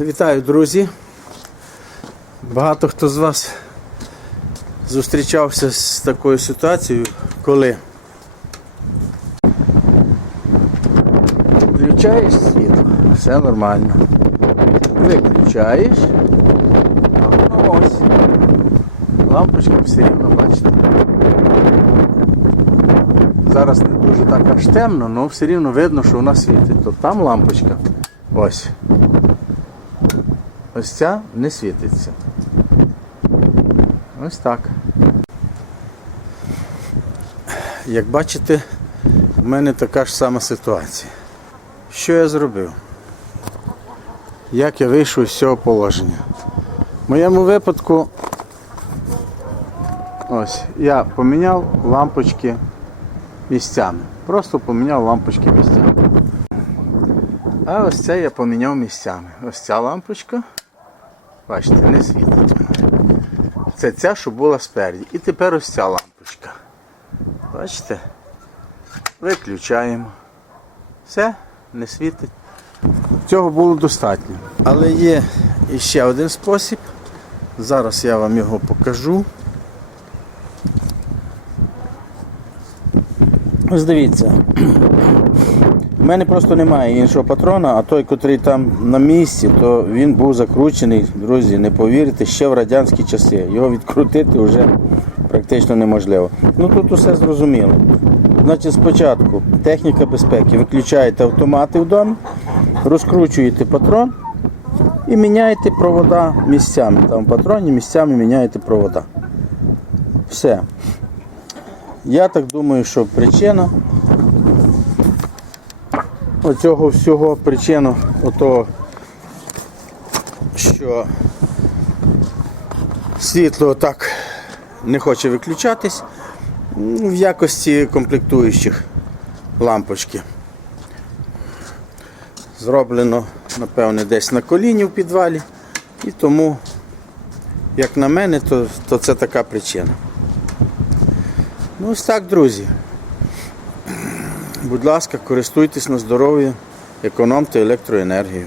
Вітаю, друзі. Багато хто з вас зустрічався з такою ситуацією, коли включаєш світло, все нормально. Виключаєш, а воно ось. Лампочка все рівно, бачите. Зараз не дуже так аж темно, але все рівно видно, що вона світить. То там лампочка. Ось. Ось ця не світиться. Ось так. Як бачите, в мене така ж сама ситуація. Що я зробив? Як я вийшов з цього положення? В моєму випадку ось я поміняв лампочки місцями. Просто поміняв лампочки місцями. А ось це я поміняв місцями. Ось ця лампочка. Бачите, не світить. Це ця, що була спереді. І тепер ось ця лампочка. Бачите? Виключаємо. Все, не світить. Цього було достатньо. Але є іще один спосіб. Зараз я вам його покажу. Ось дивіться. У мене просто немає іншого патрона, а той, котрий там на місці, то він був закручений, друзі, не повірите, ще в радянські часи. Його відкрутити вже практично неможливо. Ну тут усе зрозуміло. Значить, спочатку техніка безпеки. Виключаєте автомати в домі, розкручуєте патрон і міняєте провода місцями. Там в патроні місцями міняєте провода. Все. Я так думаю, що причина оцього всього причину отого, що світло так не хоче виключатись в якості комплектуючих лампочки. Зроблено, напевне, десь на коліні в підвалі. І тому, як на мене, то, то це така причина. Ну ось так, друзі. Будь ласка, користуйтесь на здоров'я, економте електроенергію.